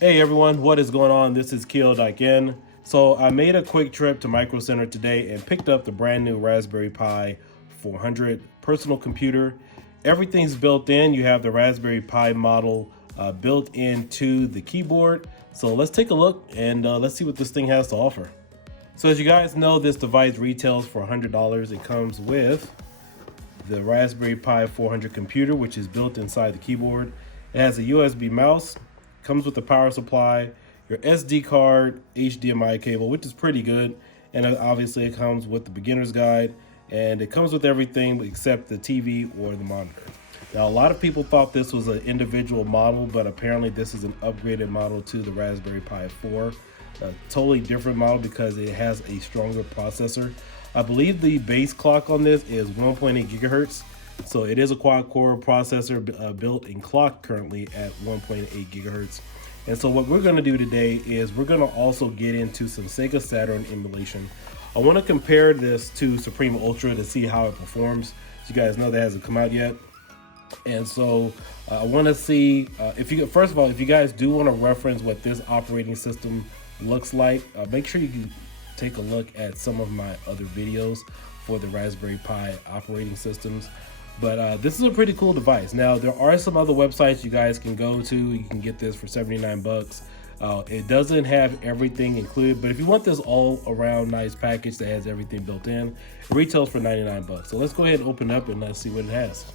Hey everyone, what is going on? This is Keel again. So I made a quick trip to Micro Center today and picked up the brand new Raspberry Pi 400 personal computer. Everything's built in. You have the Raspberry Pi model built into the keyboard. So let's take a look and let's see what this thing has to offer. So as you guys know, this device retails for $100. It comes with the Raspberry Pi 400 computer, which is built inside the keyboard. It has a USB mouse, comes with a power supply, your SD card, HDMI cable, which is pretty good. And obviously it comes with the beginner's guide, and it comes with everything except the TV or the monitor. Now, a lot of people thought this was an individual model, but apparently this is an upgraded model to the Raspberry Pi 4. A totally different model because it has a stronger processor. I believe the base clock on this is 1.8 gigahertz. So it is a quad core processor built and clocked currently at 1.8 gigahertz. And so what we're going to do today is we're going to also get into some Sega Saturn emulation. I want to compare this to Supreme Ultra to see how it performs. As you guys know, that hasn't come out yet. And so I want to see if you, first of all, if you guys do want to reference what this operating system looks like, make sure you can take a look at some of my other videos for the Raspberry Pi operating systems. But this is a pretty cool device. Now, there are some other websites you guys can go to. You can get this for 79 bucks. It doesn't have everything included, but if you want this all around nice package that has everything built in, it retails for 99 bucks. So let's go ahead and open up and let's see what it has.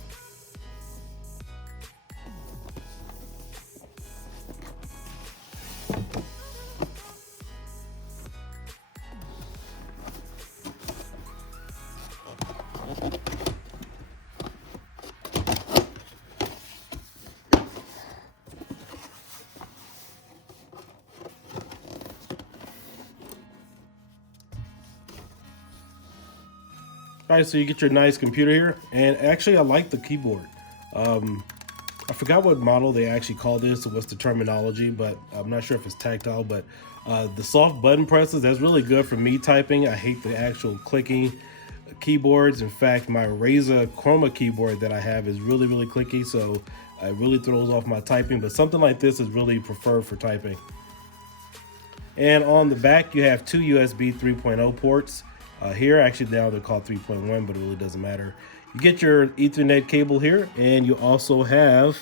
All right, so you get your nice computer here, and actually I like the keyboard. I forgot what model they actually call this or what's the terminology, but I'm not sure if it's tactile, but the soft button presses, that's really good for me typing. I hate the actual clicking keyboards. In fact, my Razer Chroma keyboard that I have is really, really clicky, so it really throws off my typing, but something like this is really preferred for typing. And on the back, you have two USB 3.0 ports. Here, actually now they're called 3.1, but it really doesn't matter. You get your Ethernet cable here, and you also have,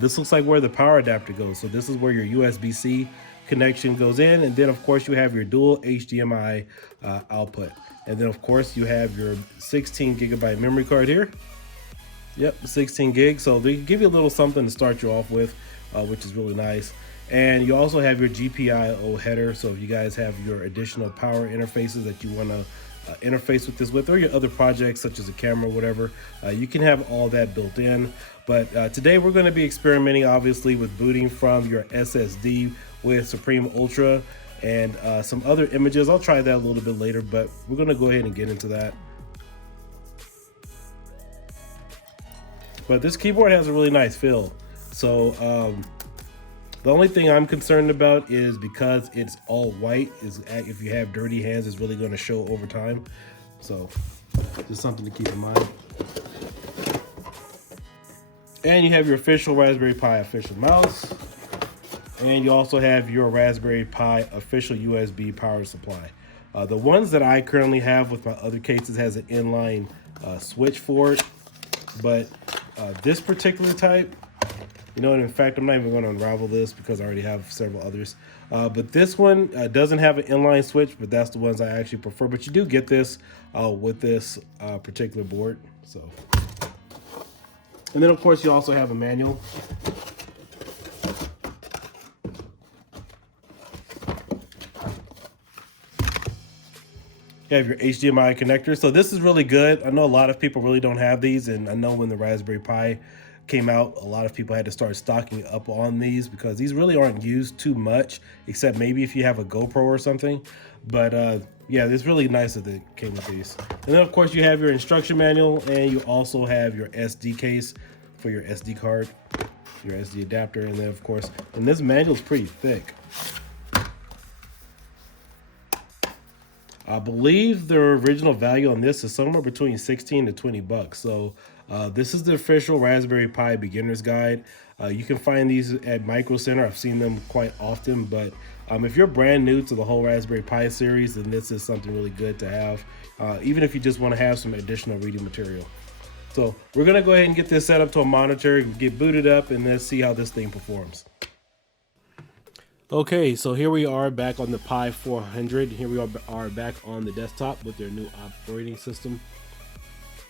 this looks like where the power adapter goes. So this is where your USB-C connection goes in, and then of course you have your dual HDMI output. And then of course you have your 16 gigabyte memory card here. Yep, 16 gigs. So they give you a little something to start you off with, which is really nice. And you also have your GPIO header. So if you guys have your additional power interfaces that you want to interface with this with, or your other projects such as a camera or whatever, you can have all that built in. But today we're going to be experimenting obviously with booting from your SSD with Supreme Ultra and some other images. I'll try that a little bit later, but we're going to go ahead and get into that. But this keyboard has a really nice feel. So the only thing I'm concerned about is because it's all white, is if you have dirty hands, it's really going to show over time. So just something to keep in mind. And you have your official Raspberry Pi official mouse. And you also have your Raspberry Pi official USB power supply. The ones that I currently have with my other cases has an inline switch for it. But this particular type, you know, and in fact, I'm not even going to unravel this because I already have several others. But this one doesn't have an inline switch, but that's the ones I actually prefer. But you do get this with this particular board. So, and then of course you also have a manual. You have your HDMI connector. So this is really good. I know a lot of people really don't have these, and I know when the Raspberry Pi came out, a lot of people had to start stocking up on these because these really aren't used too much, except maybe if you have a GoPro or something. But yeah, it's really nice that they came with these. And then of course you have your instruction manual, and you also have your SD case for your SD card, your SD adapter, and then of course, and this manual is pretty thick. I believe the original value on this is somewhere between 16 to 20 bucks. So this is the official Raspberry Pi beginner's guide. You can find these at Micro Center. I've seen them quite often, but if you're brand new to the whole Raspberry Pi series, then this is something really good to have, even if you just want to have some additional reading material. So we're gonna go ahead and get this set up to a monitor, get booted up, and let's see how this thing performs. Okay, so here we are back on the Pi 400. Here we are back on the desktop with their new operating system.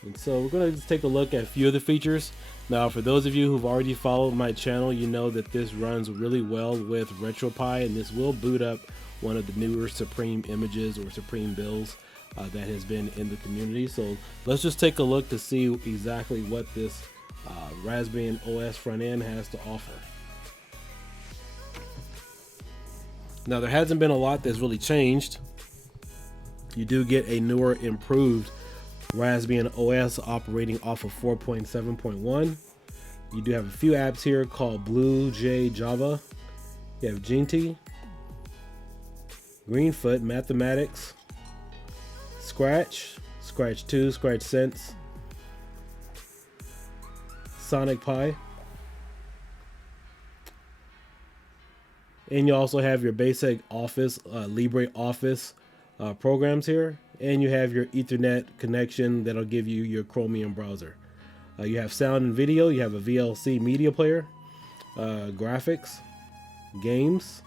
And so we're going to just take a look at a few of the features. Now, for those of you who've already followed my channel, you know that this runs really well with RetroPie, and this will boot up one of the newer Supreme images or Supreme builds that has been in the community. So let's just take a look to see exactly what this Raspbian OS front end has to offer. Now, there hasn't been a lot that's really changed. You do get a newer, improved Raspbian OS operating off of 4.7.1. You do have a few apps here called BlueJ Java. You have Ginty, Greenfoot, Mathematics, Scratch, Scratch 2, Scratch Sense, Sonic Pi. And you also have your basic Office, LibreOffice programs here. And you have your Ethernet connection that'll give you your Chromium browser. You have sound and video. You have a VLC media player, graphics, games,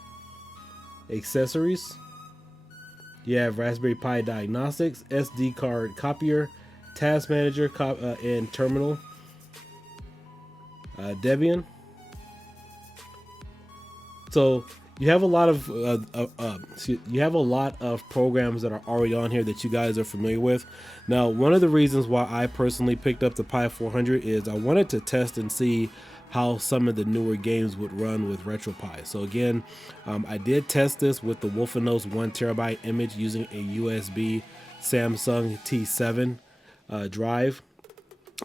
accessories. You have Raspberry Pi diagnostics, SD card copier, task manager, and terminal. Debian. So you have a lot of programs that are already on here that you guys are familiar with. Now, one of the reasons why I personally picked up the Pi 400 is I wanted to test and see how some of the newer games would run with RetroPie. So again, I did test this with the Wolfenos 1TB image using a USB Samsung T7 drive,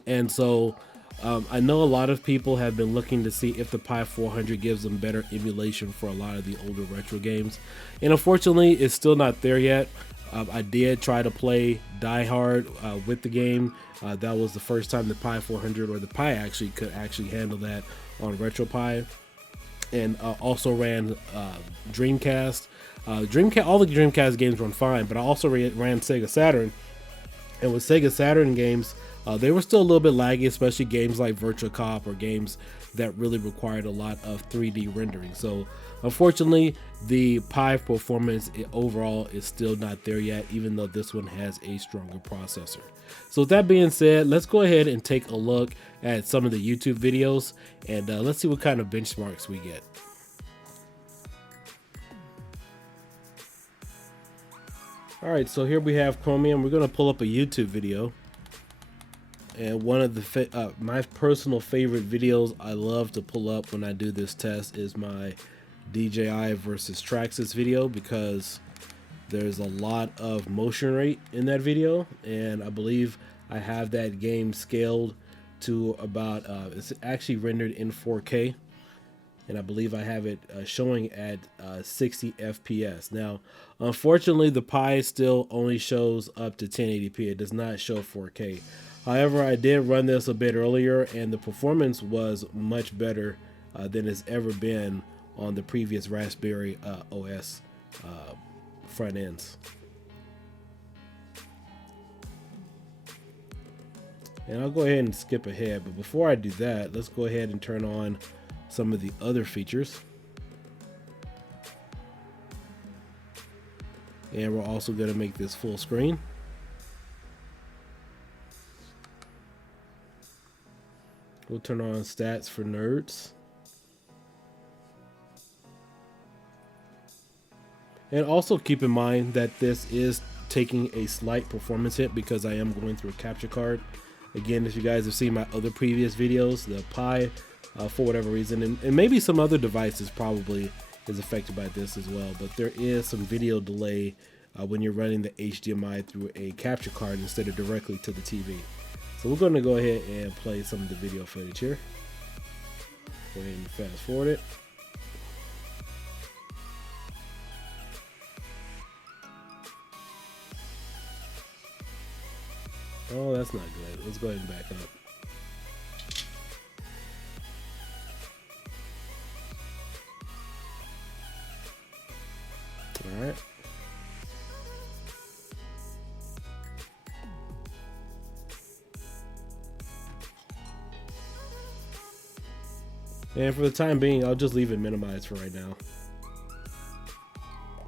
and so I know a lot of people have been looking to see if the Pi 400 gives them better emulation for a lot of the older retro games. And unfortunately, it's still not there yet. I did try to play Die Hard with the game. That was the first time the Pi 400 or the Pi could handle that on RetroPie. And also ran Dreamcast. All the Dreamcast games run fine, but I also ran Sega Saturn. And with Sega Saturn games, they were still a little bit laggy, especially games like Virtua Cop or games that really required a lot of 3D rendering. So unfortunately, the Pi performance overall is still not there yet, even though this one has a stronger processor. So with that being said, let's go ahead and take a look at some of the YouTube videos, and let's see what kind of benchmarks we get. All right, so here we have Chromium. We're going to pull up a YouTube video. And one of the my personal favorite videos I love to pull up when I do this test is my DJI versus Traxxas video, because there's a lot of motion rate in that video, and I believe I have that game scaled to about it's actually rendered in 4K, and I believe I have it showing at 60 FPS. Now, unfortunately, the Pi still only shows up to 1080p. It does not show 4K. However, I did run this a bit earlier, and the performance was much better than it's ever been on the previous Raspberry OS front ends. And I'll go ahead and skip ahead, but before I do that, let's go ahead and turn on some of the other features. And we're also going to make this full screen. We'll turn on stats for nerds. And also keep in mind that this is taking a slight performance hit because I am going through a capture card. Again, if you guys have seen my other previous videos, the Pi, for whatever reason, and maybe some other devices probably is affected by this as well, but there is some video delay when you're running the HDMI through a capture card instead of directly to the TV. So we're going to go ahead and play some of the video footage here. Go ahead and fast forward it. Oh, that's not good. Let's go ahead and back up. And for the time being, I'll just leave it minimized for right now.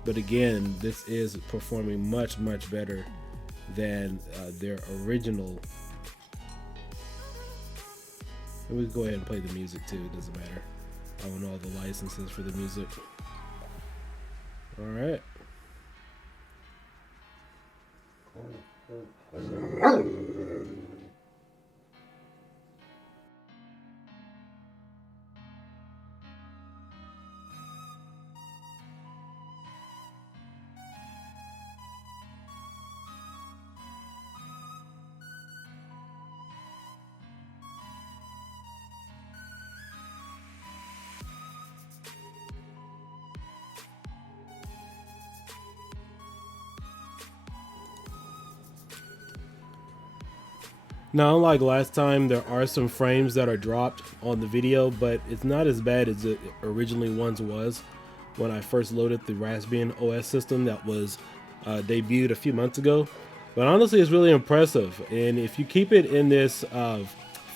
But again, this is performing much better than their original. And we can go ahead and play the music too, it doesn't matter. I own all the licenses for the music. All right. Now, unlike last time, there are some frames that are dropped on the video, but it's not as bad as it originally once was when I first loaded the Raspbian OS system that was debuted a few months ago. But honestly, it's really impressive. And if you keep it in this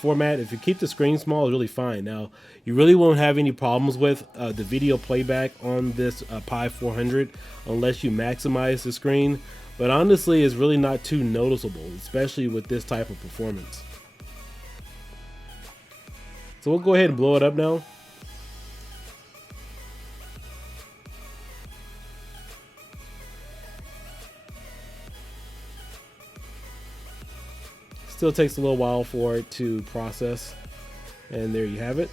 format, if you keep the screen small, it's really fine. Now, you really won't have any problems with the video playback on this Pi 400 unless you maximize the screen. But honestly, it's really not too noticeable, especially with this type of performance. So we'll go ahead and blow it up now. Still takes a little while for it to process. And there you have it.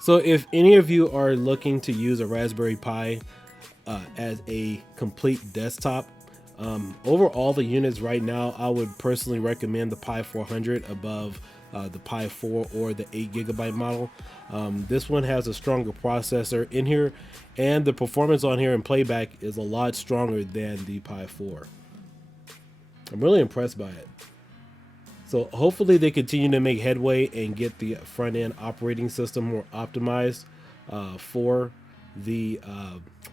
So if any of you are looking to use a Raspberry Pi as a complete desktop, over all the units right now, I would personally recommend the Pi 400 above the Pi 4 or the 8GB model. This one has a stronger processor in here, and the performance on here in playback is a lot stronger than the Pi 4. I'm really impressed by it. So hopefully they continue to make headway and get the front end operating system more optimized for the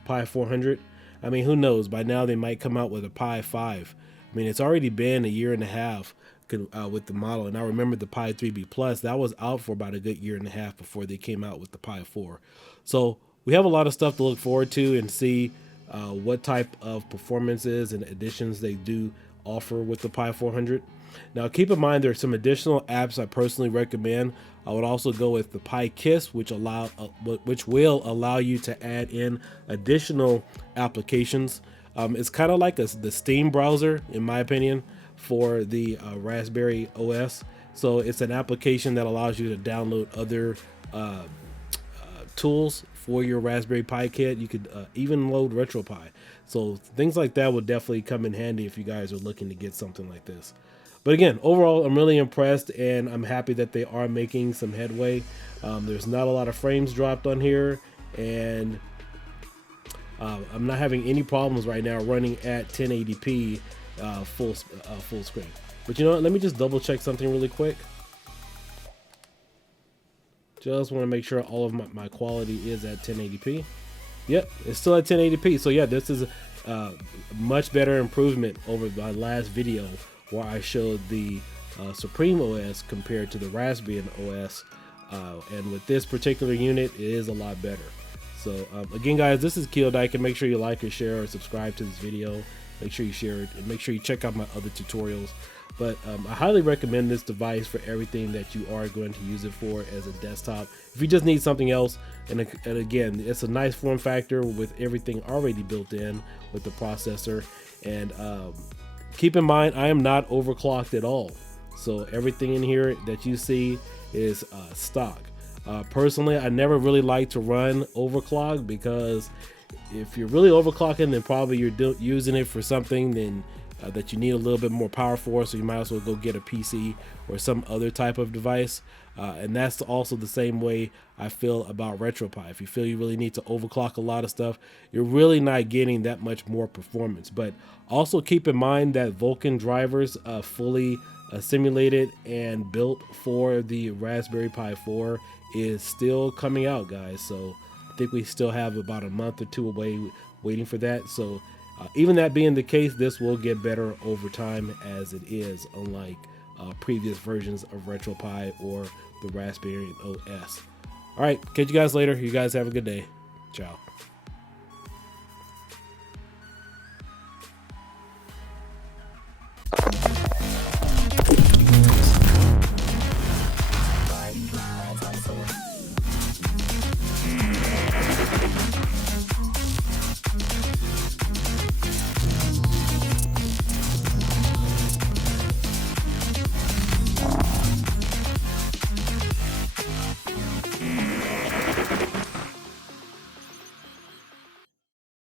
Pi 400. I mean, who knows? By now they might come out with a Pi 5. I mean, it's already been a year and a half with the model. And I remember the Pi 3B Plus, that was out for about a good year and a half before they came out with the Pi 4. So we have a lot of stuff to look forward to and see what type of performances and additions they do offer with the Pi 400. Now, keep in mind, there's some additional apps I personally recommend. I would also go with the Pi Kiss, which will allow you to add in additional applications. It's kind of like the Steam browser, in my opinion, for the Raspberry OS. So it's an application that allows you to download other tools for your Raspberry Pi kit. You could even load RetroPie. So things like that will definitely come in handy if you guys are looking to get something like this. But again, overall, I'm really impressed, and I'm happy that they are making some headway. There's not a lot of frames dropped on here, and I'm not having any problems right now running at 1080p full screen. But you know what? Let me just double check something really quick. Just want to make sure all of my quality is at 1080p. Yep, it's still at 1080p. So yeah, this is a much better improvement over my last video where I showed the Supreme OS compared to the Raspbian OS. And with this particular unit, it is a lot better. So again, guys, this is Keeldike, and make sure you like or share or subscribe to this video. Make sure you share it, and make sure you check out my other tutorials. But I highly recommend this device for everything that you are going to use it for as a desktop. If you just need something else, and again, it's a nice form factor with everything already built in with the processor. And keep in mind, I am not overclocked at all. So everything in here that you see is stock. Personally, I never really like to run overclock, because if you're really overclocking, then probably you're using it for something then that you need a little bit more power for, so you might as well go get a PC or some other type of device. And that's also the same way I feel about RetroPie. If you feel you really need to overclock a lot of stuff, you're really not getting that much more performance. But also keep in mind that Vulkan drivers fully simulated and built for the Raspberry Pi 4 is still coming out, guys. So think we still have about a month or two away waiting for that. So even that being the case, this will get better over time as it is, unlike previous versions of RetroPie or the Raspberry OS. All right, catch you guys later. You guys have a good day. Ciao.